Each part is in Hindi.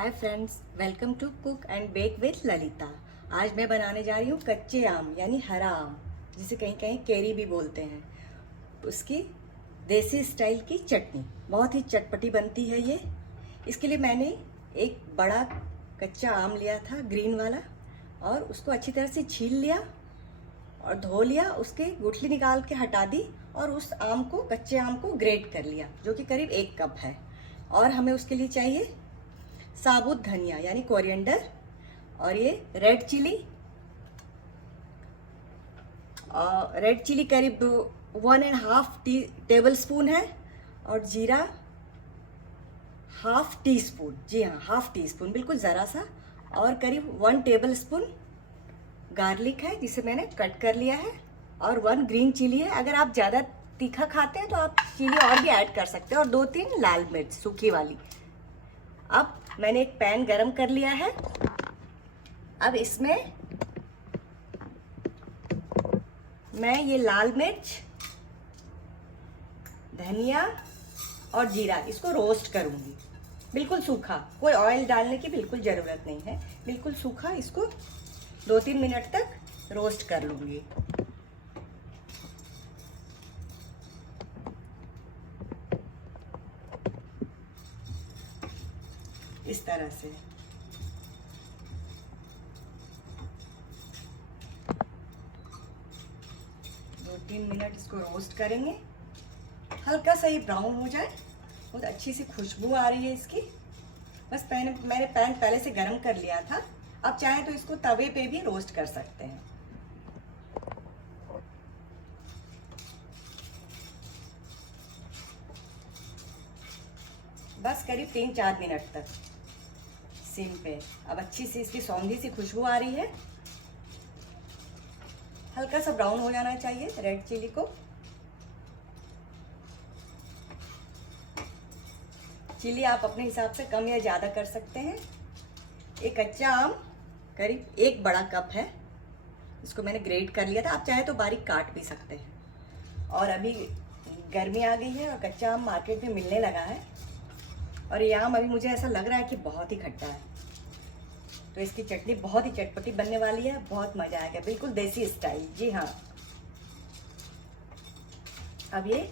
Hi friends, welcome to cook and bake with Lalita. आज मैं बनाने जा रही हूँ कच्चे आम यानी हरा आम, जिसे कहीं कहीं केरी भी बोलते हैं, उसकी देसी स्टाइल की चटनी। बहुत ही चटपटी बनती है ये। इसके लिए मैंने एक बड़ा कच्चा आम लिया था, ग्रीन वाला, और उसको अच्छी तरह से छील लिया और धो लिया, उसके गुठली निकाल के हटा दी और उस आम को, कच्चे आम को ग्रेट कर लिया, जो कि करीब 1 कप है। और हमें उसके लिए चाहिए साबुत धनिया यानी कोरिएंडर, और ये रेड चिली करीब 1.5 टेबल स्पून है, और जीरा 1/2 टीस्पून, जी हाँ 1/2 टीस्पून, बिल्कुल ज़रा सा। और करीब 1 टेबल स्पून गार्लिक है, जिसे मैंने कट कर लिया है, और 1 ग्रीन चिली है। अगर आप ज़्यादा तीखा खाते हैं तो आप चिली और भी ऐड कर सकते हैं, और 2-3 लाल मिर्च सूखी वाली। अब मैंने एक पैन गरम कर लिया है। अब इसमें मैं ये लाल मिर्च, धनिया और जीरा, इसको रोस्ट करूंगी, बिल्कुल सूखा। कोई ऑयल डालने की बिल्कुल ज़रूरत नहीं है, बिल्कुल सूखा। इसको 2-3 मिनट तक रोस्ट कर लूंगी। इस तरह से। दो 3 मिनट इसको रोस्ट करेंगे, हल्का सा ही ब्राउन हो जाए। बहुत अच्छी सी खुशबू आ रही है इसकी। बस मैंने पैन पहले से गरम कर लिया था। अब चाहे तो इसको तवे पे भी रोस्ट कर सकते हैं। बस करीब 3-4 मिनट तक सिम पे। अब अच्छी सी इसकी सौंधी सी खुशबू आ रही है। हल्का सा ब्राउन हो जाना चाहिए रेड चिली को। चिली आप अपने हिसाब से कम या ज़्यादा कर सकते हैं। एक कच्चा आम करीब 1 बड़ा कप है, इसको मैंने ग्रेट कर लिया था। आप चाहे तो बारीक काट भी सकते हैं। और अभी गर्मी आ गई है और कच्चा आम मार्केट में मिलने लगा है, और ये आम अभी मुझे ऐसा लग रहा है कि बहुत ही खट्टा है, तो इसकी चटनी बहुत ही चटपटी बनने वाली है। बहुत मजा आएगा, बिल्कुल देसी स्टाइल, जी हाँ। अब ये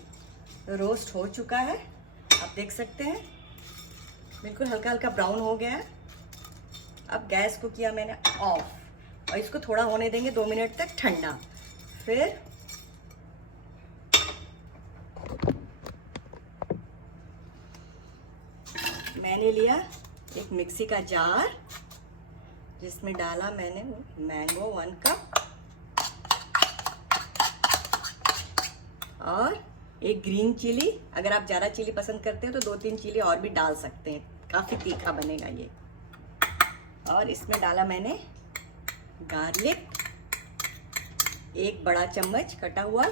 रोस्ट हो चुका है, आप देख सकते हैं, बिल्कुल हल्का हल्का ब्राउन हो गया है। अब गैस को किया मैंने ऑफ, और इसको थोड़ा होने देंगे 2 मिनट तक ठंडा। फिर मैंने लिया एक मिक्सी का जार, जिसमें डाला मैंने मैंगो 1 कप, और एक ग्रीन चिली। अगर आप ज़्यादा चिली पसंद करते हैं तो 2-3 चिली और भी डाल सकते हैं, काफ़ी तीखा बनेगा ये। और इसमें डाला मैंने गार्लिक, 1 बड़ा चम्मच कटा हुआ,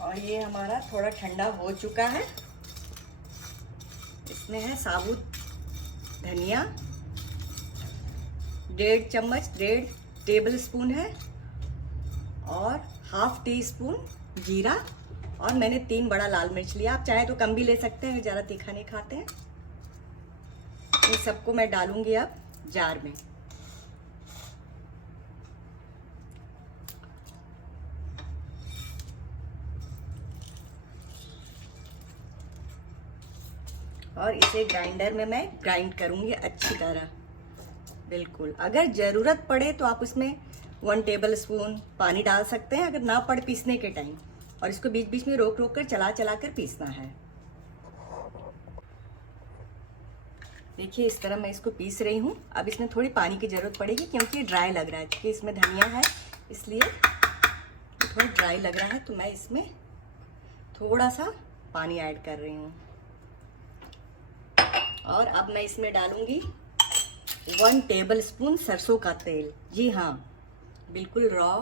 और ये हमारा थोड़ा ठंडा हो चुका है। इसमें है साबुत धनिया 1.5 टेबल स्पून है, और 1/2 टीस्पून जीरा, और मैंने 3 बड़ा लाल मिर्च लिया। आप चाहे तो कम भी ले सकते हैं, ज़्यादा तीखा नहीं खाते हैं। इन सबको मैं डालूंगी अब जार में। और इसे ग्राइंडर में मैं ग्राइंड करूंगी अच्छी तरह, बिल्कुल। अगर ज़रूरत पड़े तो आप उसमें 1 टेबल स्पून पानी डाल सकते हैं, अगर ना पड़े पीसने के टाइम। और इसको बीच बीच में रोक रोक कर, चला चला कर पीसना है। देखिए इस तरह मैं इसको पीस रही हूँ। अब इसमें थोड़ी पानी की ज़रूरत पड़ेगी, क्योंकि ये ड्राई लग रहा है, क्योंकि इसमें धनिया है, इसलिए थोड़ा ड्राई लग रहा है। तो मैं इसमें थोड़ा सा पानी ऐड कर रही हूँ। और अब मैं इसमें डालूंगी 1 टेबल स्पून सरसों का तेल, जी हाँ, बिल्कुल रॉ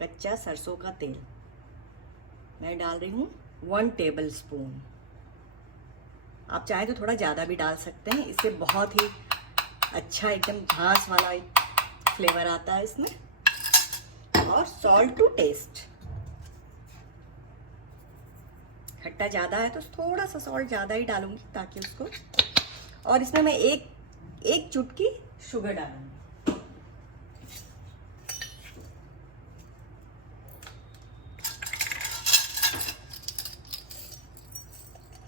कच्चा सरसों का तेल मैं डाल रही हूँ, 1 टेबल स्पून। आप चाहे तो थोड़ा ज़्यादा भी डाल सकते हैं, इससे बहुत ही अच्छा एकदम झांस वाला एक फ्लेवर आता है इसमें। और सॉल्ट टू टेस्ट, खट्टा ज़्यादा है तो थोड़ा सा सॉल्ट ज़्यादा ही डालूंगी ताकि उसको, और इसमें मैं एक चुटकी शुगर डालूंगी।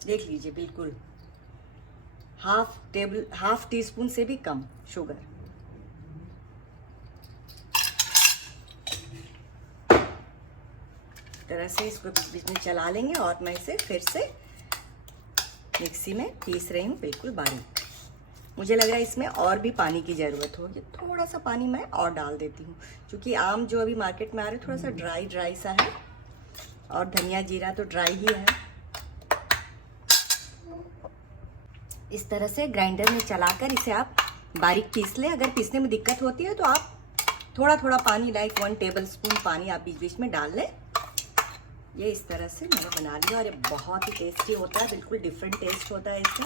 देख लीजिए, बिल्कुल हाफ टी स्पून से भी कम शुगर। तरह से इसको बीच में चला लेंगे और मैं इसे फिर से मिक्सी में पीस रही हूँ बिल्कुल बारीक। मुझे लग रहा है इसमें और भी पानी की ज़रूरत होगी, थोड़ा सा पानी मैं और डाल देती हूँ, क्योंकि आम जो अभी मार्केट में आ रहे थोड़ा सा ड्राई सा है और धनिया जीरा तो ड्राई ही है। इस तरह से ग्राइंडर में चलाकर इसे आप बारीक पीस लें। अगर पीसने में दिक्कत होती है तो आप थोड़ा थोड़ा पानी, लाइक 1 टेबल स्पून पानी आप बीच बीच में डाल लें। ये इस तरह से मैंने बना लिया और ये बहुत ही टेस्टी होता है, बिल्कुल डिफरेंट टेस्ट होता है इसका।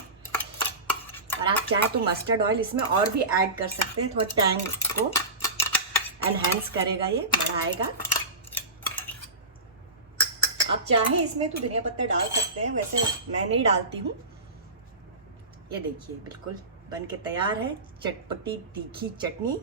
और आप चाहे तो मस्टर्ड ऑयल इसमें और भी ऐड कर सकते हैं, थोड़ा टैंग को एनहेंस करेगा, ये बढ़ाएगा। आप चाहे इसमें तो धनिया पत्ता डाल सकते हैं, वैसे मैं नहीं डालती हूँ। ये देखिए बिल्कुल बन के तैयार है चटपटी तीखी चटनी।